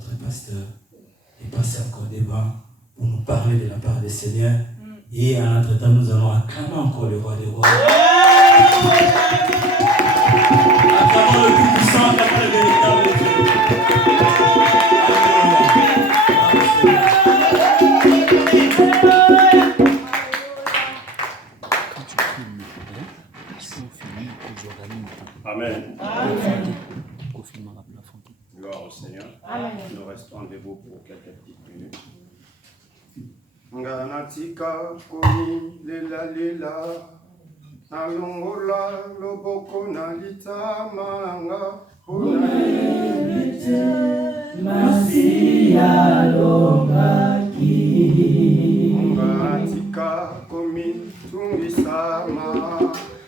notre pasteur est passé encore devant pour nous parler de la part du Seigneur. Et en entre-temps, nous allons acclamer encore le roi des rois. Acclamons le Tout-Puissant, acclamons le véritable Dieu. Amen. Amen. Gloire au Seigneur. Amen. Nous restons debout pour quelques petites minutes. Nganatika komi lela lela nalongola loboko nalitamanga Unaebite masia longaki. Nganatika komi tungisama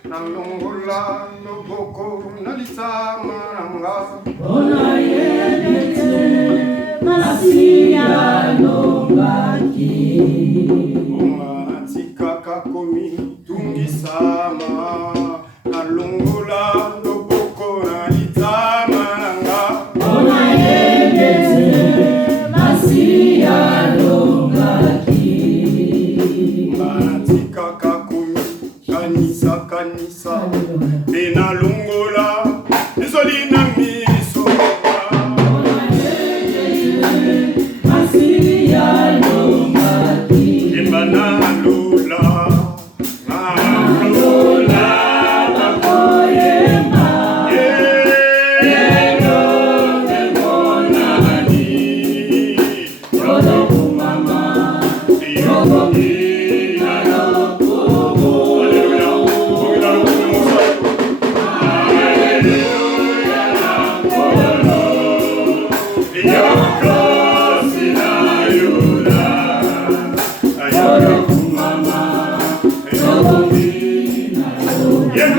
nalongola loboko nalitamanga Unaebite masia longaki. Nganatika kakomi tungisama nalongola loboko nalitamanga Unaebite masia longaki. Nganatika kakomi kanisa kanisa Bena lungola Nizolina miso Masia longaki. Imbana lula Lola bakoyema. Lelo temonani. Yodo kumama. Yodo ina lokumu. Hallelujah nakolo. Yoko sinayula. Yodo kumama. Yodo ina lokumu.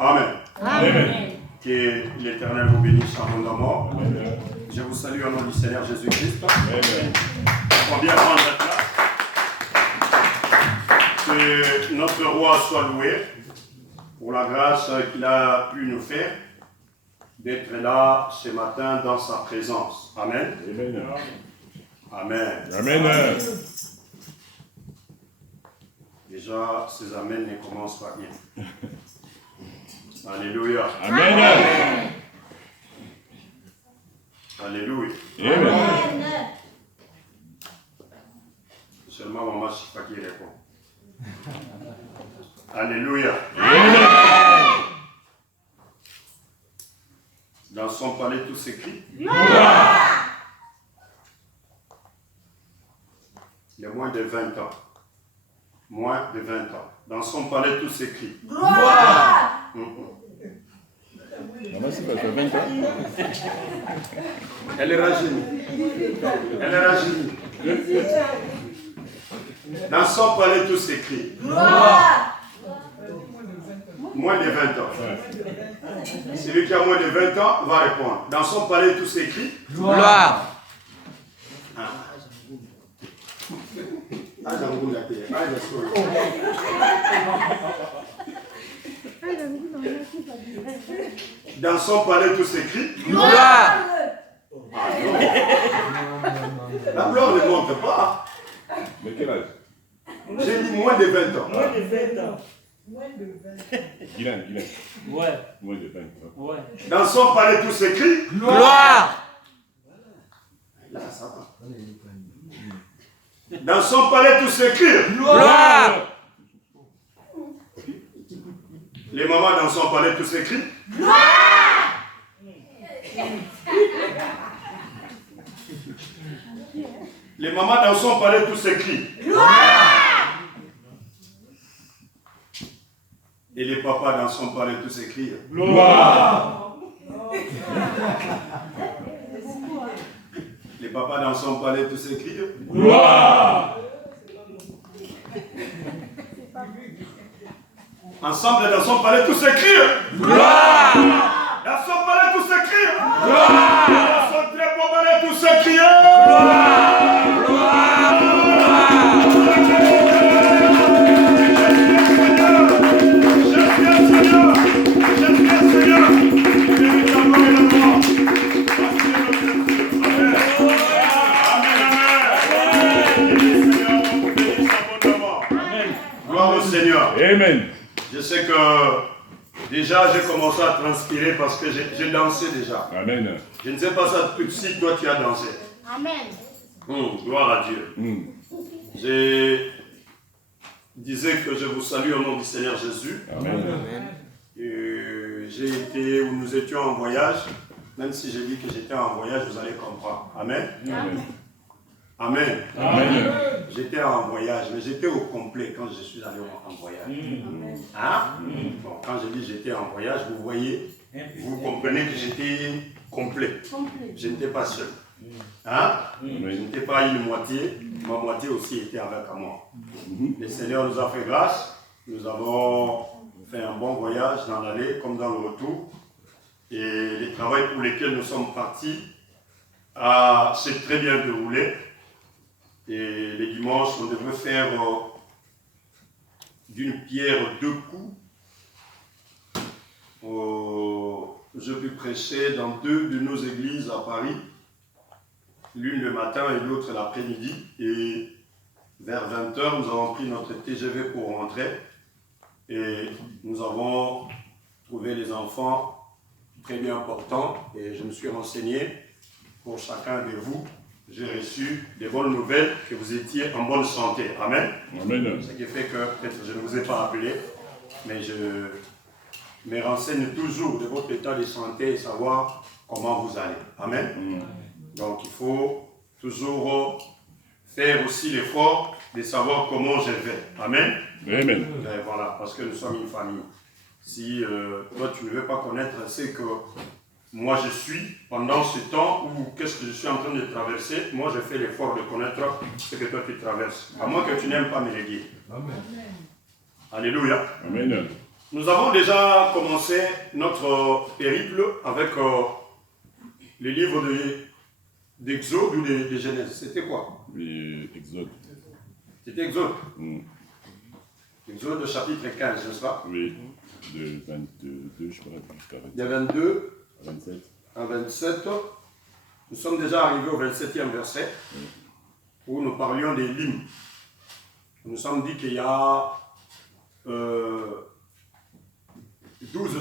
Amen. Amen. Que l'Éternel vous bénisse abondamment. Je vous salue au nom du Seigneur Jésus-Christ. On vient prendre la place. Que notre roi soit loué pour la grâce qu'il a pu nous faire d'être là ce matin dans sa présence. Amen. Amen. Amen. Déjà, ces amens ne commencent pas bien. Alléluia. Amen. Alléluia. Amen. Seulement maman Chifa qui répond. Alléluia. Amen. Dans son palais tout s'écrit. Il a moins de 20 ans. Moins de 20 ans. Dans son palais, tout s'écrit. Gloire. Maman, c'est pas 20 ans. Elle est rajeunie. Elle est rajeunie. Dans son palais, tout s'écrit. Gloire. Moins de 20 ans. Celui qui a moins de 20 ans va répondre. Dans son palais, tout s'écrit. Gloire. Dans son palais, tout s'écrit. Gloire. Ah non. La gloire ne monte pas. De quel âge? J'ai dit moins de 20 ans. Moins de 20 ans. Guylaine. Ouais. Moins de 20 ans. Ouais. Dans son palais, tout s'écrit. Gloire. Là, ça va. Dans son palais, tout s'écrit. Gloire. Les mamans dans son palais, tout s'écrit. Les mamans dans son palais, tout s'écrit. Et les papas dans son palais, tout s'écrit. Gloire. Les papas dans son palais, tout s'écrit. Gloire. Ensemble dans son palais, tout s'écrit. Gloire. Dans son palais, tout s'écrit. Gloire. Dans son très beau palais, tout s'écrit. Gloire au Seigneur. Amen. Je sais que déjà j'ai commencé à transpirer parce que j'ai dansé déjà. Amen. Je ne sais pas ça tout de suite, toi tu as dansé. Amen. Gloire à Dieu. Je disais que je vous salue au nom du Seigneur Jésus. Amen. J'ai été où nous étions en voyage. Même si j'ai dit que j'étais en voyage, vous allez comprendre. Amen. Amen. Amen. Amen. J'étais en voyage, mais j'étais au complet quand je suis allé en voyage. Hein? Bon, quand je dis j'étais en voyage, vous voyez, vous comprenez que j'étais complet. Je n'étais pas seul. Hein? Je n'étais pas une moitié, ma moitié aussi était avec moi. Le Seigneur nous a fait grâce, nous avons fait un bon voyage dans l'aller comme dans le retour. Et les travaux pour lesquels nous sommes partis s'est très bien déroulé. Et les dimanches, on devrait faire d'une pierre deux coups. Je vais prêcher dans deux de nos églises à Paris, l'une le matin et l'autre l'après-midi. Et vers 20h, nous avons pris notre TGV pour rentrer. Et nous avons trouvé les enfants très bien portants. Et je me suis renseigné pour chacun de vous. J'ai reçu des bonnes nouvelles que vous étiez en bonne santé. Amen. Amen. Ce qui fait que peut-être je ne vous ai pas appelé, mais je me renseigne toujours de votre état de santé et savoir comment vous allez. Amen. Donc il faut toujours faire aussi l'effort de savoir comment je vais. Amen. Amen. Et voilà, parce que nous sommes une famille. Si toi tu ne veux pas connaître ce que moi je suis pendant ce temps où qu'est-ce que je suis en train de traverser, moi je fais l'effort de connaître ce que toi tu traverses. À moins que tu n'aimes pas me le dire. Amen. Alléluia. Amen. Nous avons déjà commencé notre périple avec le livre d'Exode ou de Genèse. C'était quoi? Exode. C'était Exode. Exode chapitre 15, n'est-ce pas? Oui. De 22, je crois, jusqu'à Il y a 22 27. à 27. Nous sommes déjà arrivés au 27e verset où nous parlions des limes. Nous nous sommes dit qu'il y a 12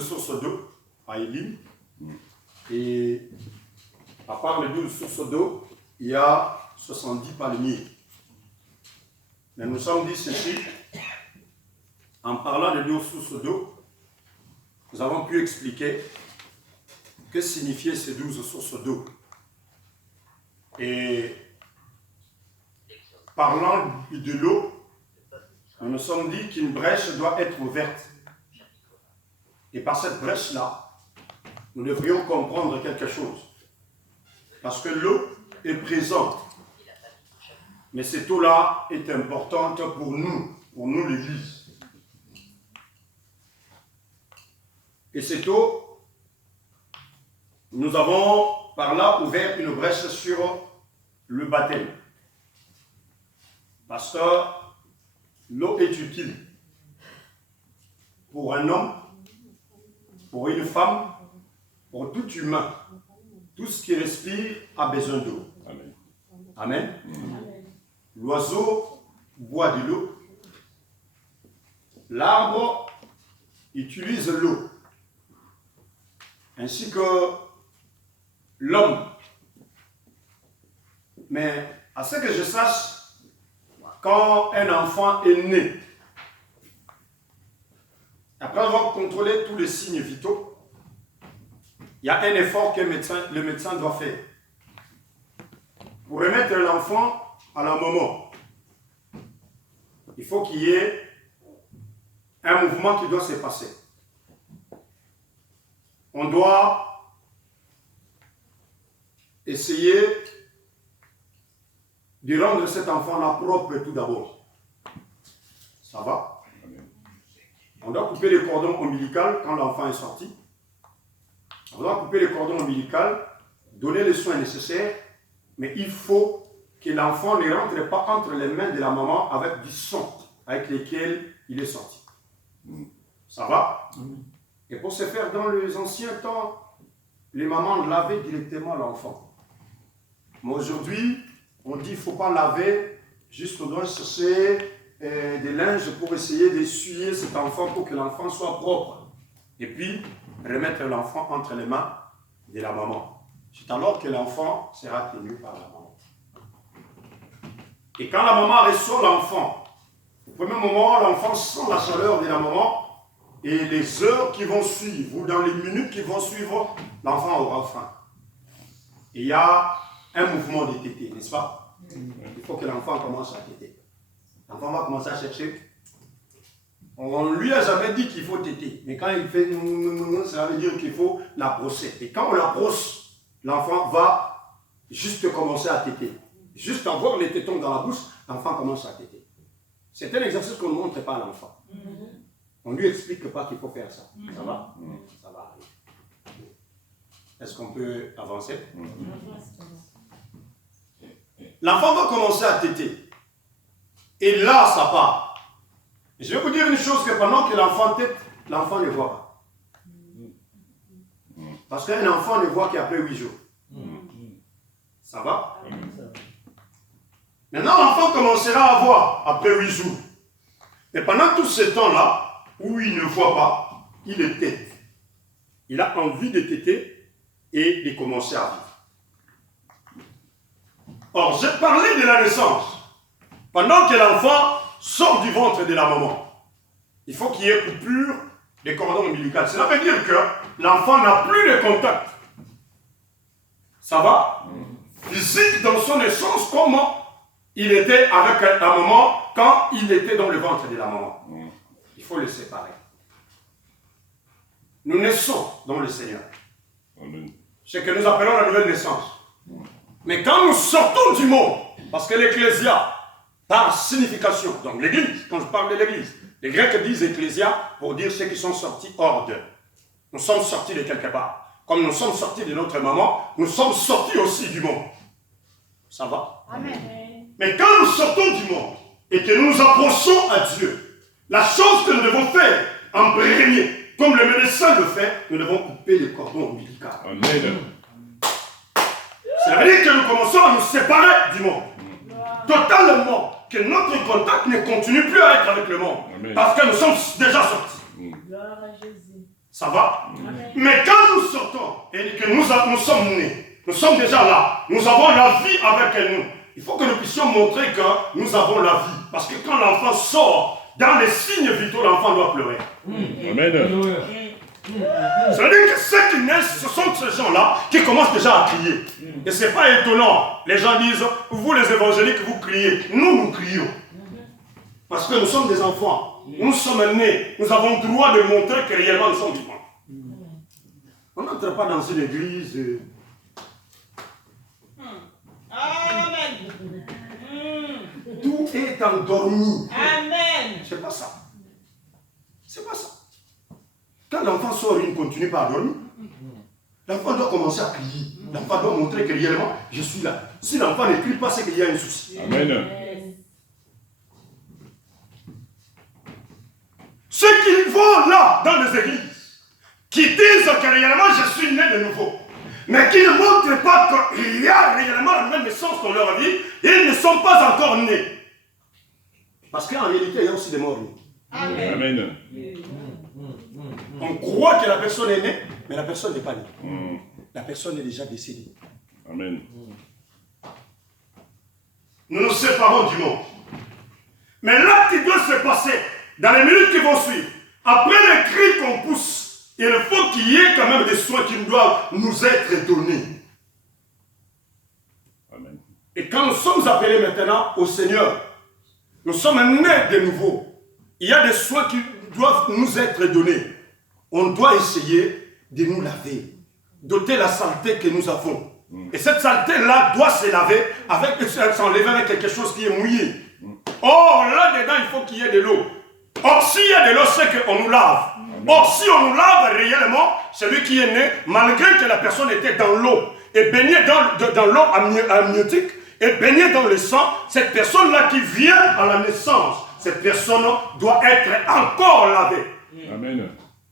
sources d'eau à Élim. Et à part les 12 sources d'eau, il y a 70 palmiers. Mais nous nous sommes dit ceci, en parlant des 12 sources d'eau, nous avons pu expliquer que signifiaient ces 12 sources d'eau. Et parlant de l'eau, nous nous sommes dit qu'une brèche doit être ouverte. Et par cette brèche-là, nous devrions comprendre quelque chose. Parce que l'eau est présente. Mais cette eau-là est importante pour nous l'Église. Et cette eau, nous avons par là ouvert une brèche sur le baptême. Parce que l'eau est utile pour un homme, pour une femme, pour tout humain. Tout ce qui respire a besoin d'eau. Amen. Amen. L'oiseau boit de l'eau. L'arbre utilise l'eau. Ainsi que l'homme. Mais à ce que je sache, quand un enfant est né, après avoir contrôlé tous les signes vitaux, il y a un effort que le médecin doit faire pour remettre l'enfant à la maman. Il faut qu'il y ait un mouvement qui doit se passer. On doit essayer de rendre cet enfant-là propre tout d'abord. Ça va? On doit couper le cordon ombilical quand l'enfant est sorti. On doit couper le cordon ombilical, donner les soins nécessaires, mais il faut que l'enfant ne rentre pas entre les mains de la maman avec du sang avec lequel il est sorti. Ça va? Et pour ce faire, dans les anciens temps, les mamans lavaient directement l'enfant. Mais aujourd'hui, on dit qu'il ne faut pas laver, juste on doit chercher des linges pour essayer d'essuyer cet enfant pour que l'enfant soit propre. Et puis, remettre l'enfant entre les mains de la maman. C'est alors que l'enfant sera tenu par la maman. Et quand la maman reçoit l'enfant, au premier moment, l'enfant sent la chaleur de la maman, et les heures qui vont suivre, ou dans les minutes qui vont suivre, l'enfant aura faim. Et il y a un mouvement de tété, n'est-ce pas? Il faut que l'enfant commence à téter. L'enfant va commencer à chercher. On ne lui a jamais dit qu'il faut téter. Mais quand il fait ça veut dire qu'il faut la brosser. Et quand on la brosse, l'enfant va juste commencer à téter. Juste avoir les tétons dans la bouche, l'enfant commence à téter. C'est un exercice qu'on ne montre pas à l'enfant. On ne lui explique pas qu'il faut faire ça. Ça va? Ça va aller. Est-ce qu'on peut avancer? L'enfant va commencer à téter. Et là, ça part. Je vais vous dire une chose, que pendant que l'enfant tète, l'enfant ne voit pas. Parce qu'un enfant ne voit qu'après 8 jours. Ça va? Maintenant, l'enfant commencera à voir après 8 jours. Mais pendant tout ce temps-là, où il ne voit pas, il est tête. Il a envie de téter et de commencer à vivre. Or, j'ai parlé de la naissance. Pendant que l'enfant sort du ventre de la maman, il faut qu'il y ait coupure des cordons ombilicaux. Cela veut dire que l'enfant n'a plus de contact. Ça va? Physique dans son essence, comment il était avec la maman quand il était dans le ventre de la maman. Il faut les séparer. Nous naissons dans le Seigneur. C'est ce que nous appelons la nouvelle naissance. Mais quand nous sortons du monde, parce que l'ecclésia, par signification, donc l'église, quand je parle de l'église, les Grecs disent ecclésia pour dire ceux qui sont sortis hors d'eux. Nous sommes sortis de quelque part. Comme nous sommes sortis de notre maman, nous sommes sortis aussi du monde. Ça va? Amen. Mais quand nous sortons du monde et que nous nous approchons à Dieu, la chose que nous devons faire en premier, comme le médecin le fait, nous devons couper le cordon ombilical. Amen. Ça veut dire que nous commençons à nous séparer du monde. Totalement. Que notre contact ne continue plus à être avec le monde. Amen. Parce que nous sommes déjà sortis. Gloire à Jésus. Ça va? Amen. Mais quand nous sortons et que nous sommes nés, nous sommes déjà là, nous avons la vie avec nous. Il faut que nous puissions montrer que nous avons la vie. Parce que quand l'enfant sort, dans les signes vitaux, l'enfant doit pleurer. Amen. C'est-à-dire que ceux qui naissent, ce sont ces gens-là qui commencent déjà à crier. Et ce n'est pas étonnant. Les gens disent, vous les évangéliques, vous criez. Nous crions. Parce que nous sommes des enfants. Nous sommes nés. Nous avons le droit de montrer que réellement nous sommes vivants. On n'entre pas dans une église. Amen. Tout est endormi. Amen. C'est pas ça. C'est pas ça. Quand l'enfant sort, il ne continue pas à dormir. L'enfant doit commencer à crier. L'enfant doit montrer que réellement, je suis là. Si l'enfant ne crie pas, c'est qu'il y a un souci. Amen. Ceux qui vont là, dans les églises, qui disent que réellement, je suis né de nouveau, mais qui ne montrent pas qu'il y a réellement la même naissance dans leur vie, ils ne sont pas encore nés. Parce qu'en réalité, il y a aussi des morts nés. Amen. Amen. On croit que la personne est née, mais la personne n'est pas née. La personne est déjà décédée. Amen. Nous nous séparons du monde. Mais là qui doit se passer, dans les minutes qui vont suivre, après les cris qu'on pousse, il faut qu'il y ait quand même des soins qui doivent nous être donnés. Amen. Et quand nous sommes appelés maintenant au Seigneur, nous sommes nés de nouveau. Il y a des soins qui doivent nous être donnés. On doit essayer de nous laver, d'ôter la saleté que nous avons. Et cette saleté-là doit se laver, s'enlever avec quelque chose qui est mouillé. Or, là-dedans, il faut qu'il y ait de l'eau. Or, s'il y a de l'eau, c'est qu'on nous lave. Or, si on nous lave réellement, celui qui est né, malgré que la personne était dans l'eau, et baignée dans l'eau amniotique, et baignée dans le sang, cette personne-là qui vient à la naissance, cette personne doit être encore lavée. Amen.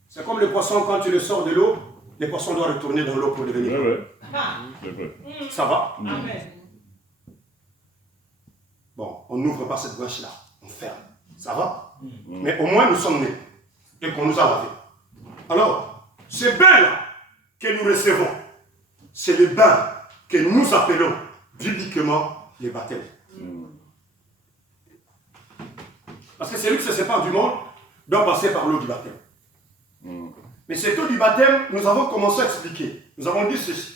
C'est comme le poisson, quand tu le sors de l'eau, le poisson doit retourner dans l'eau pour devenir. Ouais, ouais. Ah. C'est vrai. Ça va? Amen. Bon, on n'ouvre pas cette brèche-là, on ferme. Ça va? Mais au moins nous sommes nés et qu'on nous a lavés. Alors, ce bain-là que nous recevons, c'est le bain que nous appelons bibliquement les baptêmes. Parce que celui qui se sépare du monde doit passer par l'eau du baptême. Mais cette eau du baptême, nous avons commencé à expliquer. Nous avons dit ceci,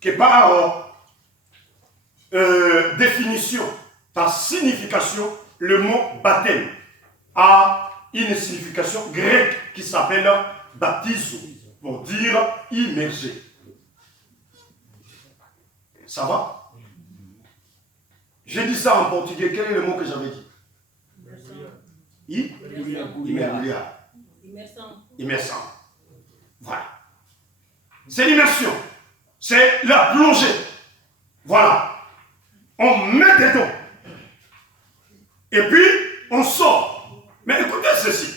que par définition, par signification, le mot baptême a une signification grecque qui s'appelle baptizo, pour dire immergé. Ça va? J'ai dit ça en portugais. Quel est le mot que j'avais dit? Immersant. Voilà. C'est l'immersion. C'est la plongée. Voilà. On met dedans. Et puis, on sort. Mais écoutez ceci.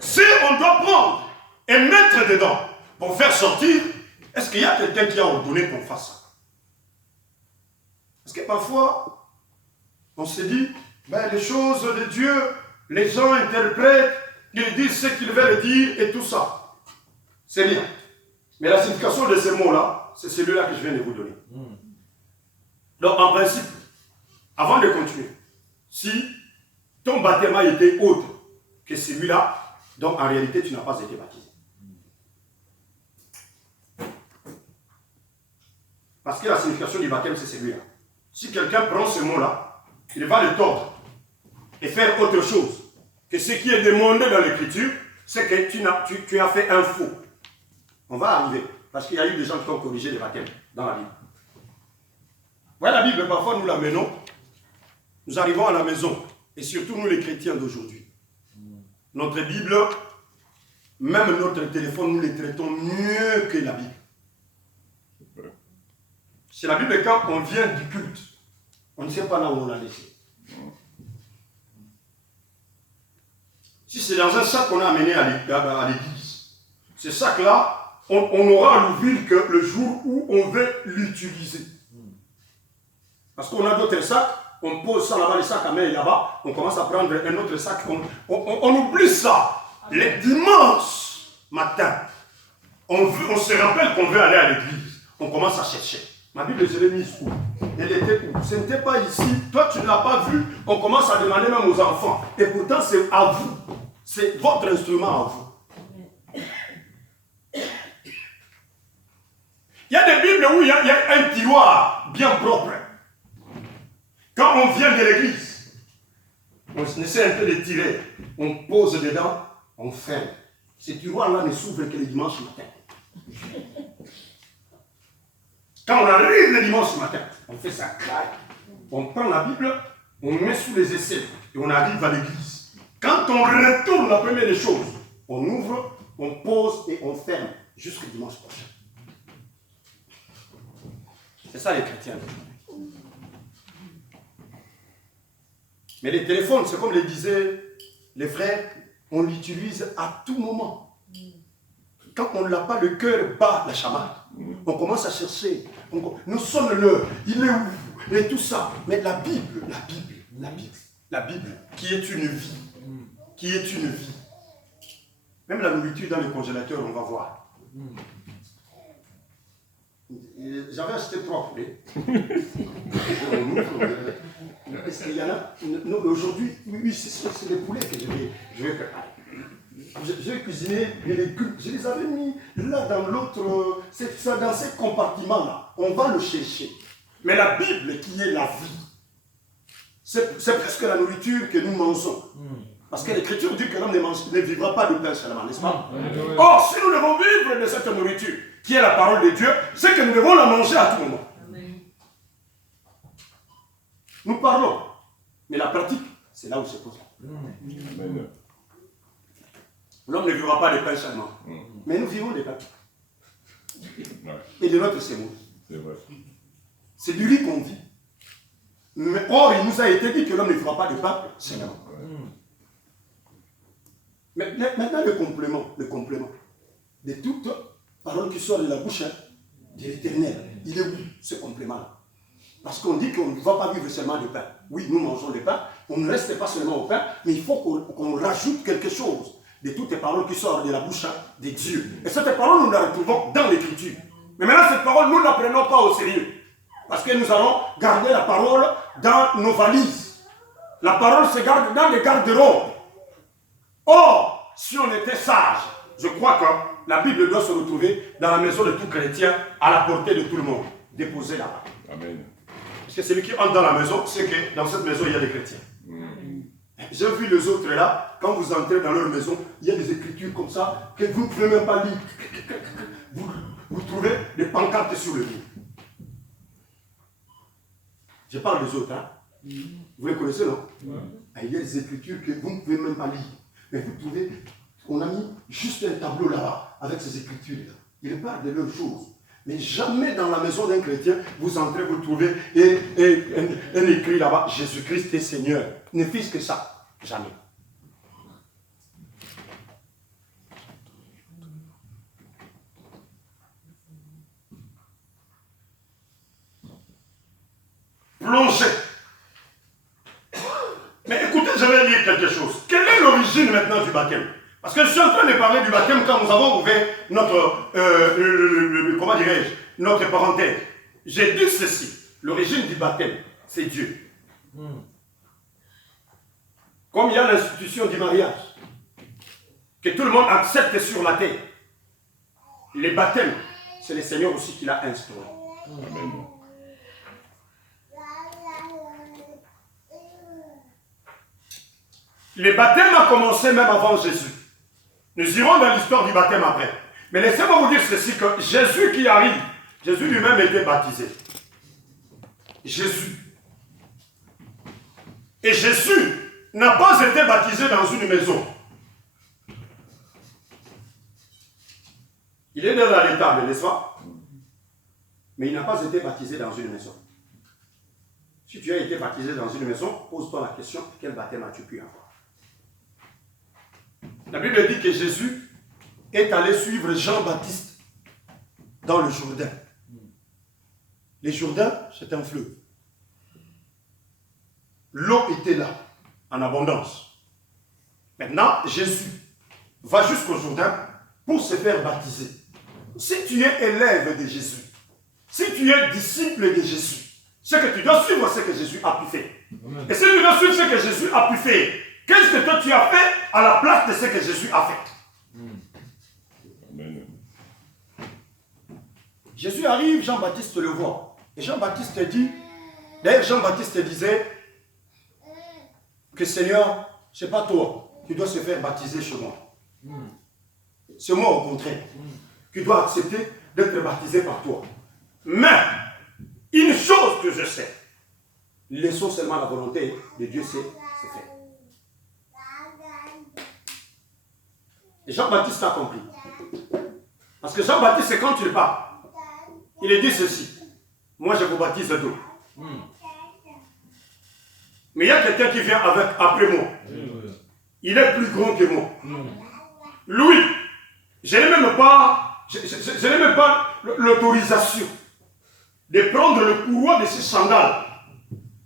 Si on doit prendre et mettre dedans pour faire sortir, est-ce qu'il y a quelqu'un qui a ordonné qu'on fasse ça? Parce que parfois, on se dit, ben, les choses de Dieu, les gens interprètent, ils disent ce qu'ils veulent dire et tout ça. C'est bien. Mais la signification de ces mots-là, c'est celui-là que je viens de vous donner. Donc, en principe, avant de continuer, si ton baptême a été autre que celui-là, donc en réalité, tu n'as pas été baptisé. Parce que la signification du baptême, c'est celui-là. Si quelqu'un prend ce mot-là, il va le tordre et faire autre chose que ce qui est demandé dans l'écriture, c'est que tu as fait un faux. On va arriver, parce qu'il y a eu des gens qui ont corrigé les baptêmes dans la Bible. Voilà, la Bible, parfois nous la menons, nous arrivons à la maison, et surtout nous les chrétiens d'aujourd'hui. Notre Bible, même notre téléphone, nous les traitons mieux que la Bible. C'est la Bible quand on vient du culte. On ne sait pas là où on l'a laissé. Si c'est dans un sac qu'on a amené à l'église, ce sac-là, on aura à l'ouvrir que le jour où on veut l'utiliser. Parce qu'on a d'autres sacs, on pose ça là-bas, les sacs à main là-bas, on commence à prendre un autre sac, on oublie ça. Les dimanches matin, on se rappelle qu'on veut aller à l'église, on commence à chercher. Ma Bible, je l'ai mise où? Elle était où? Ce n'était pas ici. Toi, tu ne l'as pas vu. On commence à demander même aux enfants. Et pourtant, c'est à vous. C'est votre instrument à vous. Il y a des Bibles où il y a un tiroir bien propre. Quand on vient de l'église, on essaie un peu de tirer, on pose dedans, on ferme. Ce tiroir-là ne s'ouvre que le dimanche matin. Quand on arrive le dimanche matin, on fait ça, on prend la Bible, on met sous les aisselles et on arrive à l'église. Quand on retourne la première des choses, on ouvre, on pose et on ferme jusqu'au dimanche prochain. C'est ça les chrétiens. Mais les téléphones, c'est comme le disaient les frères, on l'utilise à tout moment. Quand on ne l'a pas, le cœur bat la chamade. On commence à chercher. Nous sommes l'heure. Il est où? Et tout ça. Mais la Bible, qui est une vie. Qui est une vie. Même la nourriture dans le congélateur, on va voir. J'avais acheté 3 poulets. Est-ce qu'il y en a? Non, aujourd'hui, oui, c'est les poulets que je vais préparer. J'ai cuisiné les légumes, je les avais mis là dans l'autre, dans ces compartiments-là. On va le chercher. Mais la Bible qui est la vie, c'est plus que la nourriture que nous mangeons. Parce que l'Écriture dit que l'homme ne vivra pas de pain seulement, n'est-ce pas? Or, si nous devons vivre de cette nourriture, qui est la parole de Dieu, c'est que nous devons la manger à tout moment. Nous parlons, mais la pratique, c'est là où se pose. L'homme ne vivra pas de pain seulement. Mais nous vivons des pains. Et de notre semoule. C'est du riz qu'on vit. Mais or, il nous a été dit que l'homme ne vivra pas de pain seulement. Mais maintenant, le complément de toute parole qui sort de la bouche de l'Éternel, il est où ce complément-là? Parce qu'on dit qu'on ne va pas vivre seulement de pain. Oui, nous mangeons le pain, on ne reste pas seulement au pain, mais il faut qu'on rajoute quelque chose de toutes les paroles qui sortent de la bouche de Dieu. Et cette parole, nous la retrouvons dans l'Écriture. Mais maintenant, cette parole, nous ne la prenons pas au sérieux. Parce que nous allons garder la parole dans nos valises. La parole se garde dans les garde-robes. Or, si on était sage, je crois que la Bible doit se retrouver dans la maison de tout chrétien, à la portée de tout le monde, déposée là-bas. Amen. Parce que celui qui entre dans la maison, c'est que dans cette maison, il y a des chrétiens. J'ai vu les autres là, quand vous entrez dans leur maison, il y a des écritures comme ça, que vous ne pouvez même pas lire. Vous trouvez des pancartes sur le mur. Je parle des autres, hein. Vous les connaissez, non? Il y a des écritures que vous ne pouvez même pas lire. Mais vous trouvez, on a mis juste un tableau là-bas, avec ces écritures-là. Ils parlent de leurs choses. Mais jamais dans la maison d'un chrétien, vous entrez, vous trouvez un écrit là-bas, Jésus-Christ est Seigneur. Ne fût-ce que ça. Jamais. Plongez. Mais écoutez, je vais lire quelque chose. Quelle est l'origine maintenant du baptême? Parce que je suis en train de parler du baptême quand nous avons ouvert notre, comment dirais-je, notre parenthèse. J'ai dit ceci. L'origine du baptême, c'est Dieu. Comme il y a l'institution du mariage, que tout le monde accepte sur la terre. Les baptêmes, c'est le Seigneur aussi qui l'a instauré. Amen. Le baptême a commencé même avant Jésus. Nous irons dans l'histoire du baptême après. Mais laissez-moi vous dire ceci, que Jésus qui arrive, Jésus lui-même était baptisé. Jésus. Et Jésus n'a pas été baptisé dans une maison. Il est dans la l'étable, n'est-ce pas? Mais il n'a pas été baptisé dans une maison. Si tu as été baptisé dans une maison, pose-toi la question, quel baptême as-tu pu avoir? La Bible dit que Jésus est allé suivre Jean-Baptiste dans le Jourdain. Le Jourdain, c'est un fleuve. L'eau était là, en abondance. Maintenant, Jésus va jusqu'au Jourdain pour se faire baptiser. Si tu es élève de Jésus, si tu es disciple de Jésus, c'est que tu dois suivre ce que Jésus a pu faire. Et si tu dois suivre ce que Jésus a pu faire, qu'est-ce que toi tu as fait à la place de ce que Jésus a fait? Amen. Jésus arrive, Jean-Baptiste le voit. Et Jean-Baptiste dit, d'ailleurs Jean-Baptiste disait que Seigneur, c'est pas toi qui dois se faire baptiser chez moi. C'est moi au contraire qui dois accepter d'être baptisé par toi. Mais, une chose que je sais, laissons seulement la volonté de Dieu, c'est fait. Et Jean-Baptiste a compris. Parce que Jean-Baptiste, c'est quand il parle. Il dit ceci. Moi, je vous baptise d'eau. Mais il y a quelqu'un qui vient après moi. Il est plus grand que moi. Lui, je n'ai même pas, l'autorisation de prendre le courroie de ses sandales.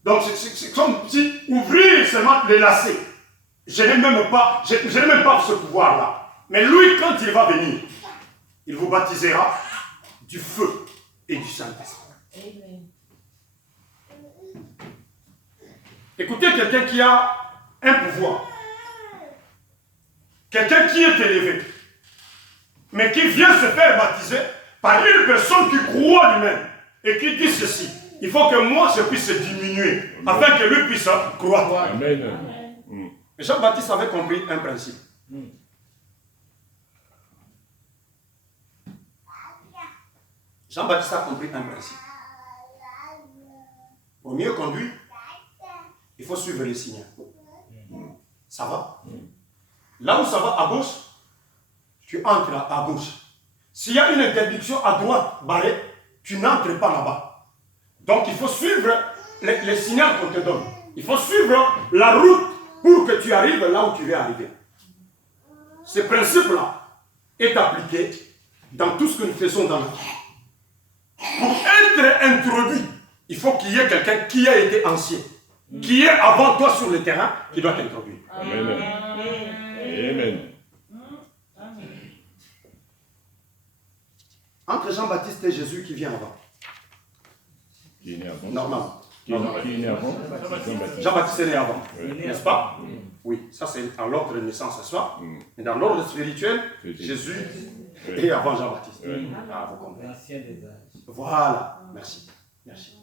Donc, c'est comme si ouvrir seulement les lacets. Je n'ai même pas ce pouvoir-là. Mais lui, quand il va venir, il vous baptisera du feu et du Saint-Esprit. Écoutez quelqu'un qui a un pouvoir. Quelqu'un qui est élevé. Mais qui vient se faire baptiser par une personne qui croit lui-même. Et qui dit ceci. Il faut que moi, je puisse diminuer. Afin que lui puisse croître. Amen. Jean-Baptiste avait compris un principe. Jean-Baptiste a compris un principe. Pour mieux conduire, il faut suivre les signaux. Ça va? Là où ça va à gauche, tu entres à gauche. S'il y a une interdiction à droite barrée, tu n'entres pas là-bas. Donc il faut suivre les signaux qu'on te donne. Il faut suivre la route pour que tu arrives là où tu veux arriver. Ce principe-là est appliqué dans tout ce que nous faisons dans notre vie. Pour être introduit, il faut qu'il y ait quelqu'un qui a été ancien, qui est avant toi sur le terrain, qui doit t'introduire. Amen. Amen. Entre Jean-Baptiste et Jésus, qui vient avant? Qui est né avant? Normalement. Qui est né avant? Jean-Baptiste. Jean-Baptiste est né avant, Oui. n'est-ce pas? Oui, ça c'est dans l'ordre de naissance, n'est-ce pas? Mais dans l'ordre spirituel, Jésus. Jésus Oui. est avant Jean-Baptiste. Oui. Ah, vous comprenez. L'ancien des âges. Voilà, merci. Merci.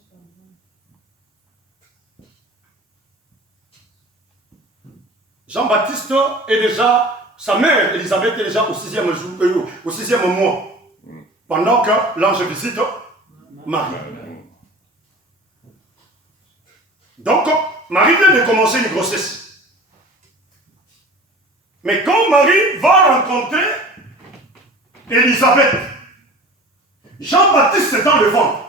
Jean-Baptiste est déjà, sa mère Élisabeth est déjà au 6e jour, au 6e mois, pendant que l'ange visite Marie. Donc, Marie vient de commencer une grossesse. Mais quand Marie va rencontrer Élisabeth, Jean-Baptiste est dans le ventre.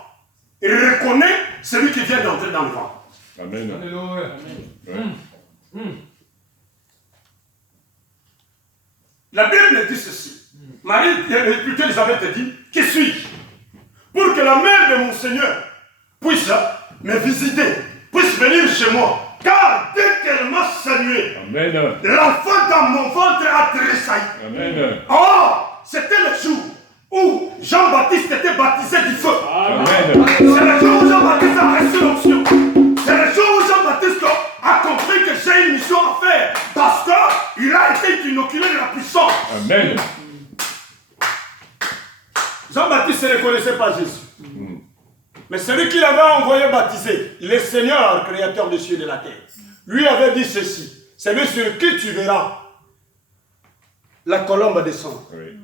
Il reconnaît celui qui vient d'entrer dans le ventre. Amen. Alléluia. La Bible dit ceci. Marie, plutôt Élisabeth dit, qui suis-je? Pour que la mère de mon Seigneur puisse me visiter, puisse venir chez moi. Car dès qu'elle m'a salué, Amen. l'enfant dans mon ventre a tressailli. Amen. Oh, c'était le jour où Jean-Baptiste était baptisé du feu. Amen. C'est le jour où Jean-Baptiste a reçu l'onction. C'est le jour où Jean-Baptiste a compris que j'ai une mission à faire. Parce qu'il a été inoculé de la puissance. Amen. Jean-Baptiste ne connaissait pas Jésus. Mais celui qui l'avait envoyé baptiser, le Seigneur, créateur des cieux et de la terre, lui avait dit ceci. C'est lui sur qui tu verras la colombe descendre. Oui.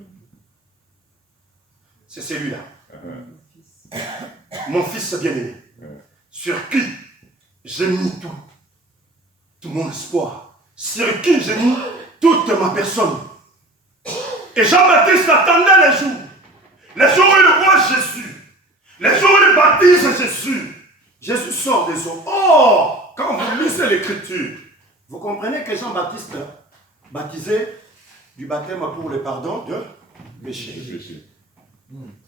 C'est celui-là. Mon fils bien-aimé. Sur qui j'ai mis tout mon espoir. Sur qui j'ai mis toute ma personne. Et Jean-Baptiste attendait les jours. Les jours où il voit Jésus. Les jours où il baptise Jésus. Jésus sort des eaux. Oh, quand vous lisez l'écriture, vous comprenez que Jean-Baptiste baptisait du baptême pour le pardon de péché.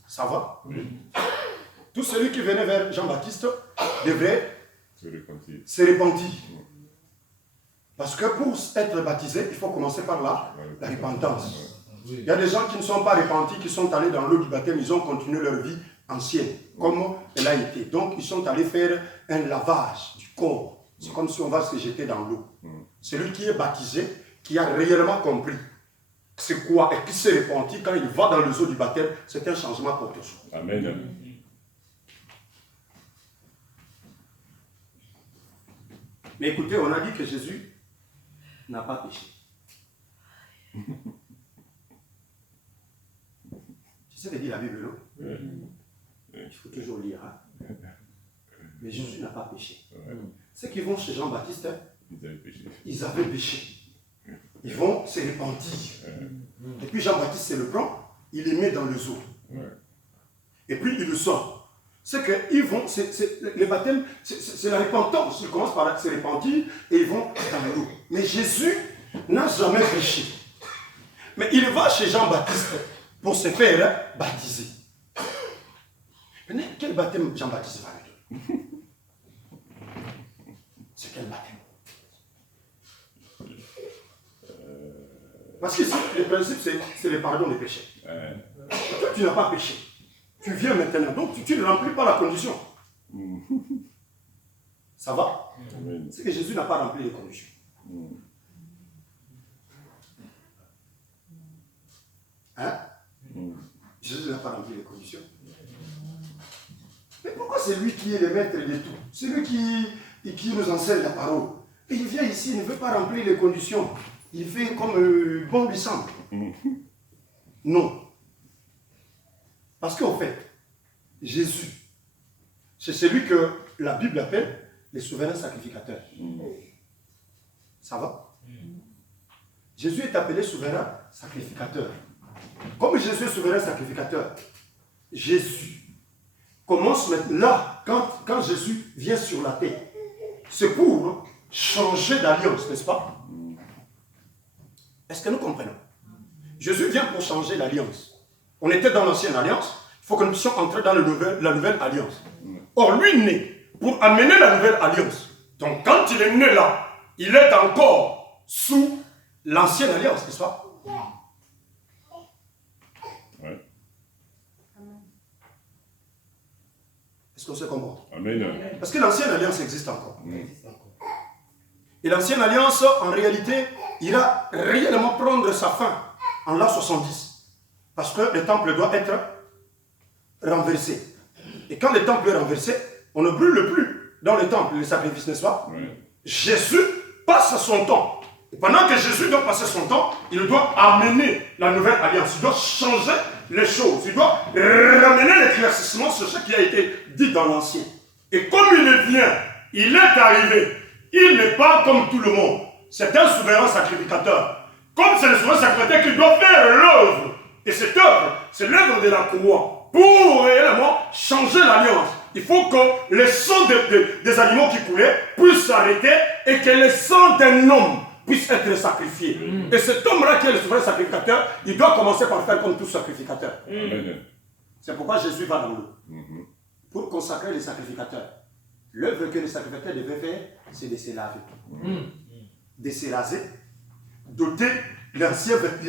Ça va? Tout celui qui venait vers Jean-Baptiste devait se repentir. Parce que pour être baptisé, il faut commencer par la repentance. Il y a des gens qui ne sont pas repentis, qui sont allés dans l'eau du baptême, ils ont continué leur vie ancienne, comme elle a été. Donc, ils sont allés faire un lavage du corps. C'est comme si on va se jeter dans l'eau. Celui qui est baptisé, qui a réellement compris c'est quoi et qui s'est repenti quand il va dans les eaux du baptême, c'est un changement pour toujours. Amen. Mais écoutez, on a dit que Jésus n'a pas péché. Tu sais ce que dit la Bible, non? Il faut toujours lire. Hein? Mais Jésus n'a pas péché. Ceux qui vont chez Jean-Baptiste, hein, ils avaient péché. Ils vont se repentir. Et puis Jean-Baptiste se le prend, il les met dans le eau. Et puis il le sort. C'est qu'ils vont, le baptême, c'est la repentance. Ils commencent par se repentir et ils vont dans l'eau. Mais Jésus n'a jamais péché. Mais il va chez Jean-Baptiste pour se faire baptiser. Mais quel baptême Jean-Baptiste va lui donner? C'est quel baptême? Parce que le principe, c'est le pardon des péchés. Toi, tu n'as pas péché. Tu viens maintenant, donc tu ne remplis pas la condition. Ça va? C'est que Jésus n'a pas rempli les conditions. Hein? Jésus n'a pas rempli les conditions. Mais pourquoi c'est lui qui est le maître de tout? C'est lui qui nous enseigne la parole. Et il vient ici, il ne veut pas remplir les conditions. Il fait comme bon lui semble. Non. Parce qu'en fait, Jésus, c'est celui que la Bible appelle le souverain sacrificateur. Ça va? Jésus est appelé souverain sacrificateur. Comme Jésus est souverain sacrificateur, Jésus commence maintenant, là, quand Jésus vient sur la terre, c'est pour changer d'alliance, n'est-ce pas? Est-ce que nous comprenons? Jésus vient pour changer l'alliance. On était dans l'ancienne alliance, il faut que nous puissions entrer dans la nouvelle alliance. Or, lui naît pour amener la nouvelle alliance. Donc, quand il est né là, il est encore sous l'ancienne alliance, n'est-ce pas? Ouais. Est-ce qu'on se comprend? Amen. Parce que l'ancienne alliance existe encore. Et l'ancienne alliance, en réalité, ira réellement prendre sa fin en l'an 70. Parce que le temple doit être renversé. Et quand le temple est renversé, on ne brûle plus dans le temple les sacrifices, n'est-ce pas? Jésus passe son temps. Et pendant que Jésus doit passer son temps, il doit amener la nouvelle alliance. Il doit changer les choses. Il doit ramener l'éclaircissement sur ce qui a été dit dans l'ancien. Et comme il vient, il est arrivé. Il n'est pas comme tout le monde. C'est un souverain sacrificateur. Comme c'est le souverain sacrificateur qui doit faire l'œuvre. Et cette œuvre, c'est l'œuvre de la croix. Pour réellement changer l'alliance, il faut que le sang des animaux qui coulaient puisse s'arrêter et que le sang d'un homme puisse être sacrifié. Et cet homme-là qui est le souverain sacrificateur, il doit commencer par faire comme tout sacrificateur. C'est pourquoi Jésus va dans l'eau. Pour consacrer les sacrificateurs. L'œuvre que les sacrificateurs devaient faire, c'est de se laver. De se raser, d'ôter les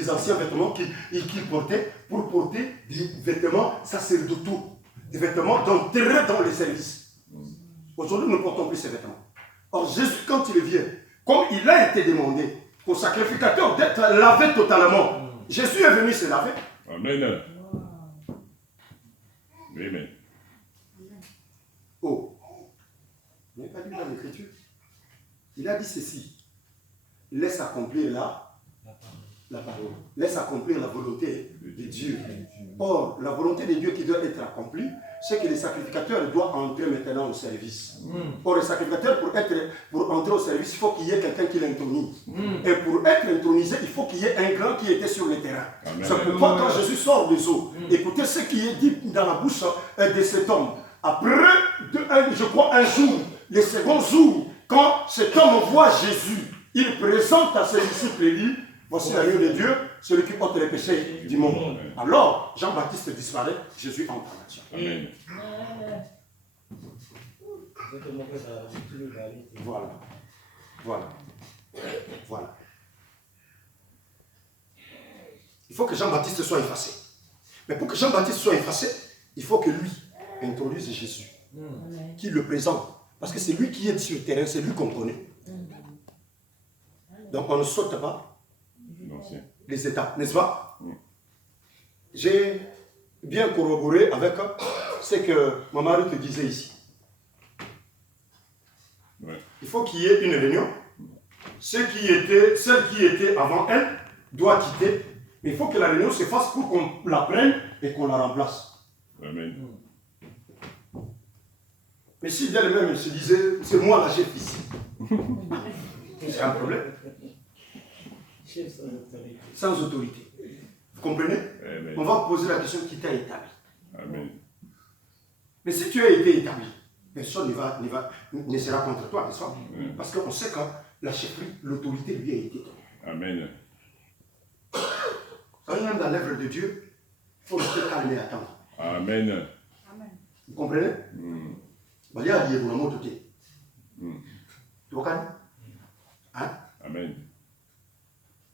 anciens vêtements qu'ils portaient pour porter des vêtements sacerdotaux, des vêtements d'entrer dans le service. Aujourd'hui, nous ne portons plus ces vêtements. Or, Jésus, quand il vient, comme il a été demandé au sacrificateur d'être lavé totalement, Jésus est venu se laver. Amen. Amen. Oh, vous n'avez pas lu dans l'Écriture? Il a dit ceci. Laisse accomplir la parole. Laisse accomplir la volonté de Dieu. Or, la volonté de Dieu qui doit être accomplie, c'est que les sacrificateurs doivent entrer maintenant au service. Or, les sacrificateurs, pour entrer au service, il faut qu'il y ait quelqu'un qui l'intronise. Et pour être intronisé, il faut qu'il y ait un grand qui était sur le terrain. C'est pourquoi quand Jésus sort des eaux, écoutez ce qui est dit dans la bouche de cet homme. Après, je crois, un jour, le second jour, quand cet homme voit Jésus, il présente à ses disciples et dit, voici l'agneau de Dieu, celui qui porte les péchés du monde. Alors, Jean-Baptiste disparaît, Jésus entre en action. Amen. Voilà. Voilà. Voilà. Il faut que Jean-Baptiste soit effacé. Mais pour que Jean-Baptiste soit effacé, il faut que lui introduise Jésus, qui le présente. Parce que c'est lui qui est sur le terrain, c'est lui qu'on connaît. Donc on ne saute pas les étapes, n'est-ce pas? J'ai bien corroboré avec ce que ma mari te disait ici. Ouais. Il faut qu'il y ait une réunion. Celle qui était avant elle doit quitter. Mais il faut que la réunion se fasse pour qu'on la prenne et qu'on la remplace. Amen. Mais si d'elle-même elle se disait, c'est moi la chef ici, c'est un problème. Sans autorité. Vous comprenez? Amen. On va poser la question qui t'a établi. Amen. Mais si tu as été établi, personne ne sera contre toi, n'est-ce pas? Parce qu'on sait que la chefferie, l'autorité lui a été donnée. Amen. Même dans l'œuvre de Dieu, il faut rester calme et attendre. Amen. Vous comprenez? Il y a des gens qui tu vois calme? Hein? Amen.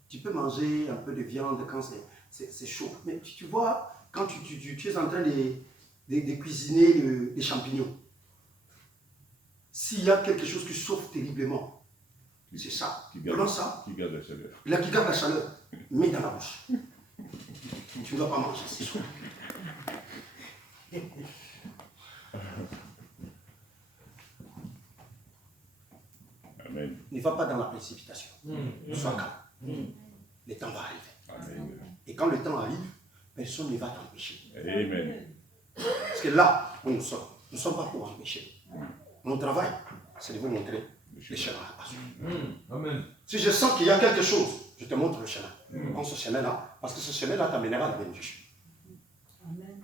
Tu peux manger un peu de viande quand c'est chaud. Mais tu vois, quand tu es en train de cuisiner les champignons, s'il y a quelque chose qui chauffe terriblement, c'est ça. Prenons ça. Qui garde la chaleur. Là, qui garde la chaleur, mets dans la bouche. Tu ne dois pas manger, c'est chaud. Amen. Ne va pas dans la précipitation. Sois calme. Le temps va arriver. Amen. Et quand le temps arrive, personne ne va t'empêcher. Amen. Parce que là où nous ne sommes pas pour empêcher. Mon travail, c'est de vous montrer le chemin à suivre. Amen. Si je sens qu'il y a quelque chose, je te montre le chemin. Prends ce chemin-là, parce que ce chemin-là t'amènera à la bénédiction. Amen.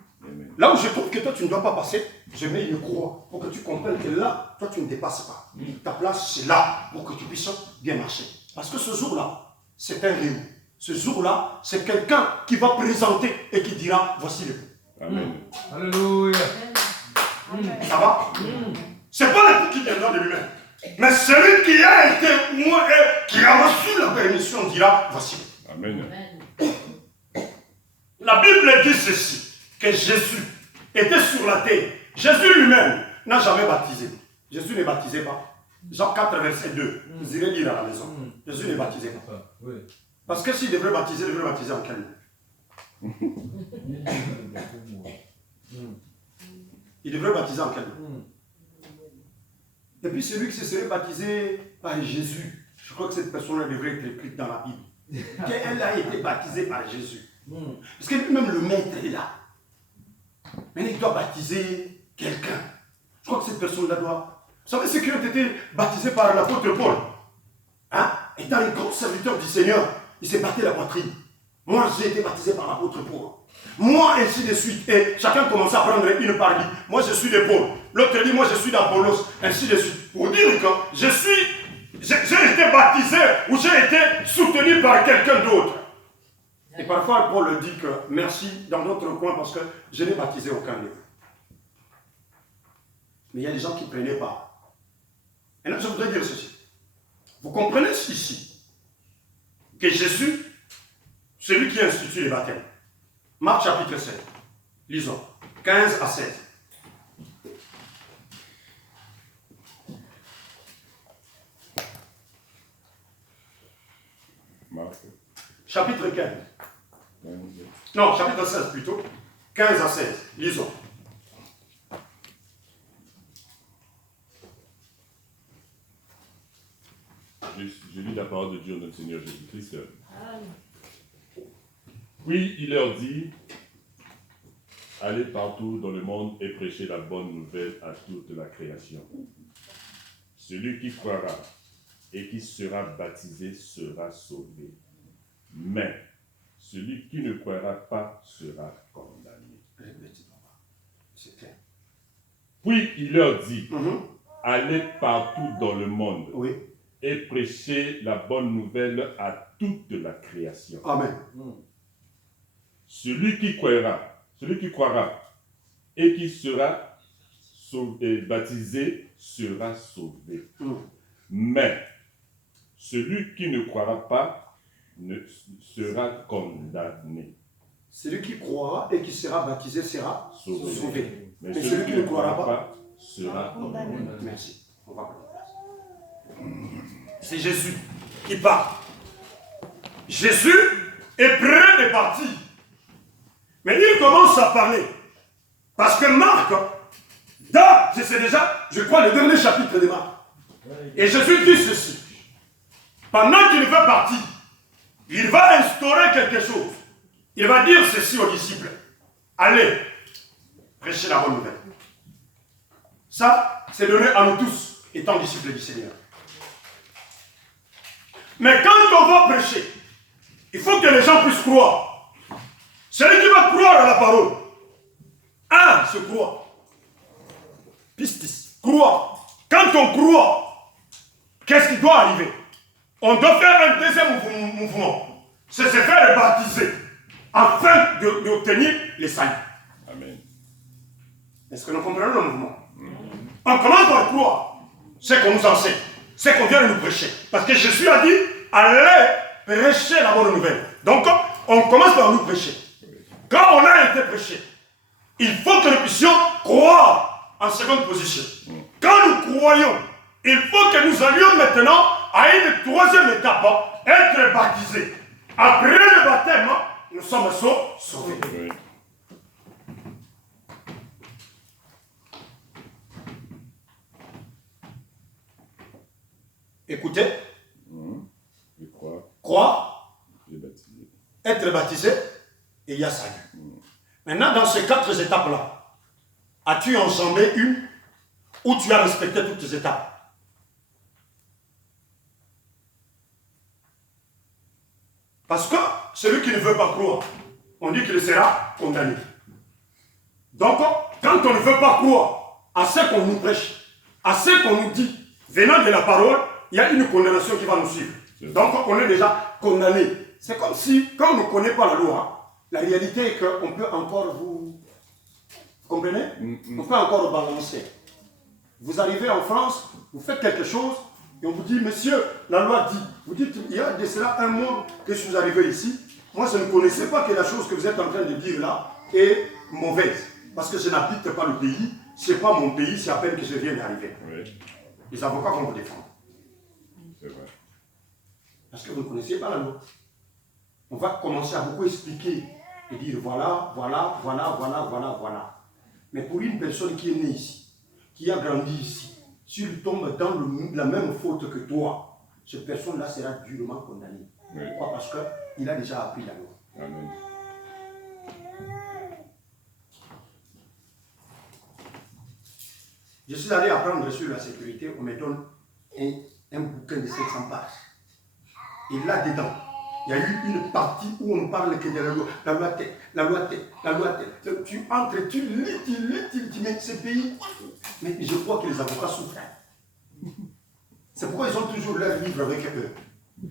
Là où je trouve que toi tu ne dois pas passer, je mets une croix pour que tu comprennes que là, toi tu ne dépasses pas. Ta place, c'est là pour que tu puisses bien marcher. Parce que ce jour-là, c'est un réunion. Ce jour-là, c'est quelqu'un qui va présenter et qui dira, voici le peu. Amen. Alléluia. Ça va? C'est pas le qui viendra de lui-même. Mais celui qui a été moi et qui a reçu la permission dira, voici le peu. Amen. La Bible dit ceci, que Jésus était sur la terre. Jésus lui-même n'a jamais baptisé. Jésus ne baptisait pas. Jean 4, verset 2. Vous irez lire à la maison. Jésus ne baptisait pas. Oui. Parce que s'il devrait baptiser, il devrait baptiser en quel nom? Il devrait baptiser en quel nom? Et puis celui qui se serait baptisé par Jésus, je crois que cette personne-là devrait être écrite dans la Bible. Qu'elle a été baptisée par Jésus. Parce que lui-même le maître est là. Maintenant il doit baptiser quelqu'un. Je crois que cette personne-là doit... Vous savez ceux qui ont été baptisés par l'apôtre Paul, hein? Étant un grand serviteur du Seigneur, il s'est battu la poitrine. Moi j'ai été baptisé par l'apôtre Paul. Moi ainsi de suite. Et chacun commençait à prendre une partie. Moi je suis de Paul. L'autre dit moi je suis d'Apollos. Ainsi de suite. Pour dire que j'ai été baptisé ou j'ai été soutenu par quelqu'un d'autre. Et parfois, Paul dit que merci dans notre coin parce que je n'ai baptisé aucun de vous. Mais il y a des gens qui ne prenaient pas. Et là, je voudrais dire ceci. Vous comprenez ici que Jésus, celui qui a institué les baptêmes, Marc chapitre 7, lisons, 15 à 16. Marc. Chapitre 15. Non, chapitre 16 plutôt. 15 à 16. Lisons. Je lis la parole de Dieu, notre Seigneur Jésus-Christ. Puis il leur dit, allez partout dans le monde et prêchez la bonne nouvelle à toute la création. Celui qui croira et qui sera baptisé sera sauvé. Mais celui qui ne croira pas sera condamné. C'est clair. Puis il leur dit, allez partout dans le monde Oui. et prêchez la bonne nouvelle à toute la création. Amen. Celui qui croira et qui sera baptisé sera sauvé. Mais celui qui ne croira pas sera condamné. Celui qui croira et qui sera baptisé sera Sauvé. sauvé. Mais celui qui ne croira pas sera condamné. Merci. On va prendre place. C'est Jésus qui parle. Jésus est prêt de partir. Mais il commence à parler. Parce que Marc, je sais déjà, je crois, le dernier chapitre de Marc. Et Jésus dit ceci. Pendant qu'il veut partir, il va instaurer quelque chose. Il va dire ceci aux disciples. Allez, prêchez la bonne nouvelle. Ça, c'est donné à nous tous, étant disciples du Seigneur. Mais quand on va prêcher, il faut que les gens puissent croire. Celui qui va croire à la parole, se croit. Pistis, croire. Quand on croit, qu'est-ce qui doit arriver? On doit faire un deuxième mouvement. C'est se faire baptiser afin d'obtenir les saluts. Amen. Est-ce que nous comprenons le mouvement? On commence par croire ce qu'on nous enseigne, ce qu'on vient de nous prêcher. Parce que Jésus a dit, allez prêcher la bonne nouvelle. Donc, on commence par nous prêcher. Quand on a été prêché, il faut que nous puissions croire en seconde position. Quand nous croyons, il faut que nous allions maintenant à une troisième étape, être baptisés. Après le baptême, nous sommes sauvés. Oui. Écoutez, Je crois. croire, Je suis baptisé. être baptisé, et il y a salut. Maintenant, dans ces 4 étapes-là, as-tu enjambé une ou tu as respecté toutes les étapes? Parce que celui qui ne veut pas croire, on dit qu'il sera condamné. Donc, quand on ne veut pas croire à ce qu'on nous prêche, à ce qu'on nous dit, venant de la parole, il y a une condamnation qui va nous suivre. Donc, on est déjà condamné. C'est comme si, quand on ne connaît pas la loi, la réalité est qu'on peut encore vous comprenez? On peut encore balancer. Vous arrivez en France, vous faites quelque chose, et on vous dit, monsieur, la loi dit. Vous dites, il y a de cela un mois que je suis arrivé ici. Moi, je ne connaissais pas que la chose que vous êtes en train de dire là est mauvaise. Parce que je n'habite pas le pays, ce n'est pas mon pays, c'est à peine que je viens d'arriver. Oui, Les avocats vont vous défendre. c'est vrai. Parce que vous ne connaissiez pas la loi. On va commencer à beaucoup expliquer et dire voilà, voilà, voilà, voilà, voilà, voilà. Mais pour une personne qui est née ici, qui a grandi ici, s'il tombe dans la même faute que toi, cette personne-là sera durement condamnée. Oui. Pourquoi? Parce qu'il a déjà appris la loi. Amen. Je suis allé apprendre sur la sécurité, on me donne un bouquin de 700 pages. Et là-dedans, il y a eu une partie où on ne parle que de la loi. La loi telle, la loi telle, la loi telle. Tu entres, tu lis, tu dis, mais ce pays. Mais je crois que les avocats souffrent. C'est pourquoi ils ont toujours leur livre avec eux.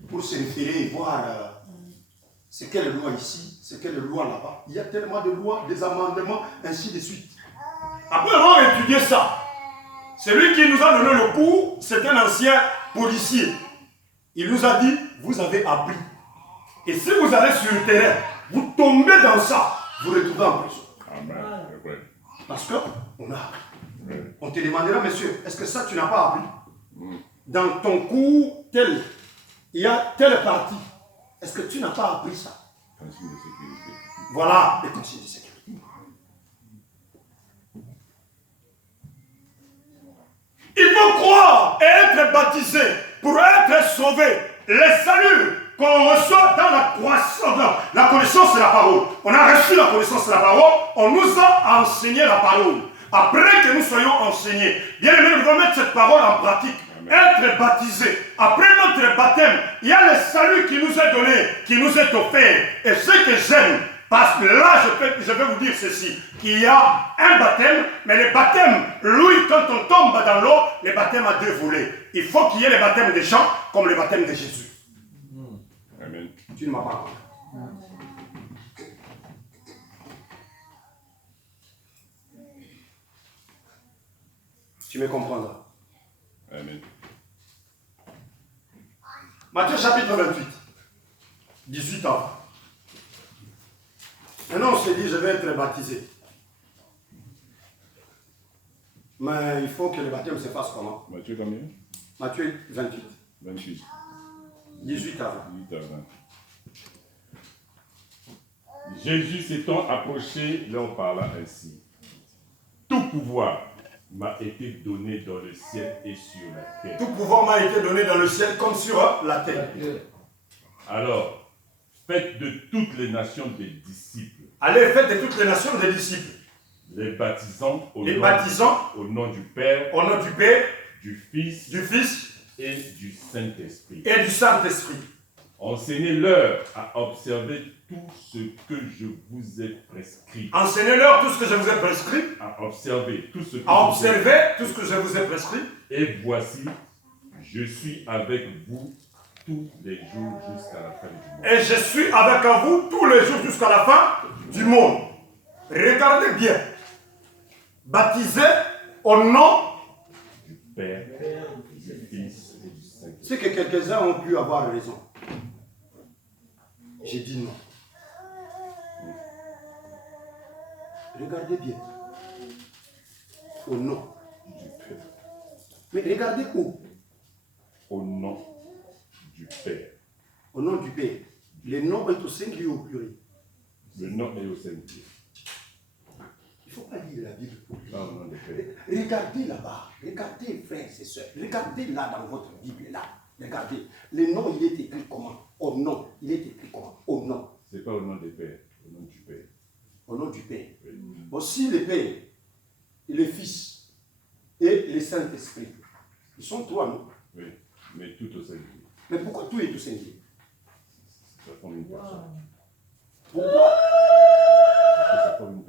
Pour se référer et voir c'est quelle loi ici, c'est quelle loi là-bas. Il y a tellement de lois, des amendements, ainsi de suite. Après avoir étudié ça, celui qui nous a donné le cours, c'est un ancien policier. Il nous a dit, vous avez appris. Et si vous allez sur le terrain, vous tombez dans ça, vous retrouvez en prison. Amen. C'est vrai. Parce qu'on a appris. Oui. On te demandera, monsieur, est-ce que ça tu n'as pas appris? Dans ton cours, tel, il y a telle partie. Est-ce que tu n'as pas appris ça? Consigne de sécurité. Voilà les consignes de sécurité. Il faut croire et être baptisé pour être sauvé. Les saluts qu'on reçoit dans la croissance, la connaissance de la parole. On a reçu la connaissance de la parole, on nous a enseigné la parole. Après que nous soyons enseignés, bien aimé, nous devons mettre cette parole en pratique. Être baptisé. Après notre baptême, il y a le salut qui nous est donné, qui nous est offert. Et ce que j'aime, parce que là, je vais vous dire ceci, qu'il y a un baptême, mais le baptême, lui, quand on tombe dans l'eau, le baptême a 2 volets. Il faut qu'il y ait le baptême des gens comme le baptême de Jésus. Amen. Tu ne m'as pas compris. Tu me comprendras. Amen. Matthieu chapitre 28, 18 ans. Maintenant on se dit, je vais être baptisé. Mais il faut que le baptême se fasse comment? Matthieu combien? Matthieu 28, 28. 18 avant. 8 à 20. Jésus s'étant approché, leur parla ainsi. Tout pouvoir m'a été donné dans le ciel et sur la terre. Tout pouvoir m'a été donné dans le ciel comme sur la terre. Alors, faites de toutes les nations des disciples. Allez, faites de toutes les nations des disciples. Les baptisant au nom du Père, au nom du Père, du Fils et du Saint-Esprit. Et du Saint-Esprit. Enseignez-leur à observer tout ce que je vous ai prescrit. Enseignez-leur tout ce que je vous ai prescrit. À observer tout ce que tout ce que je vous ai prescrit. Et voici, je suis avec vous tous les jours jusqu'à la fin du monde. Et je suis avec vous tous les jours jusqu'à la fin du monde. Regardez bien. Baptisés au nom du Père, du Fils et du Saint-Esprit. C'est que quelques-uns ont pu avoir raison. J'ai dit non. Regardez bien. Au nom du Père. Mais regardez où? Au nom du Père. Au nom du Père. Le nom est au singulier ou au pluriel? Le nom est au singulier. Il ne faut pas lire la Bible pour lire. Au nom du Père. Regardez là-bas. Regardez, frères et sœurs. Regardez là dans votre Bible, là. Regardez. Le nom, il est écrit comment? Au nom. Il est écrit comment? Au nom. Ce n'est pas au nom du Père, au nom du Père. Au nom du Père. Oui. Aussi le Père, et le Fils et le Saint-Esprit. Ils sont trois, non? Oui, mais tout au singulier. Mais pourquoi tout est tout singulier? Ça forme une personne. Pourquoi? Parce que ça forme une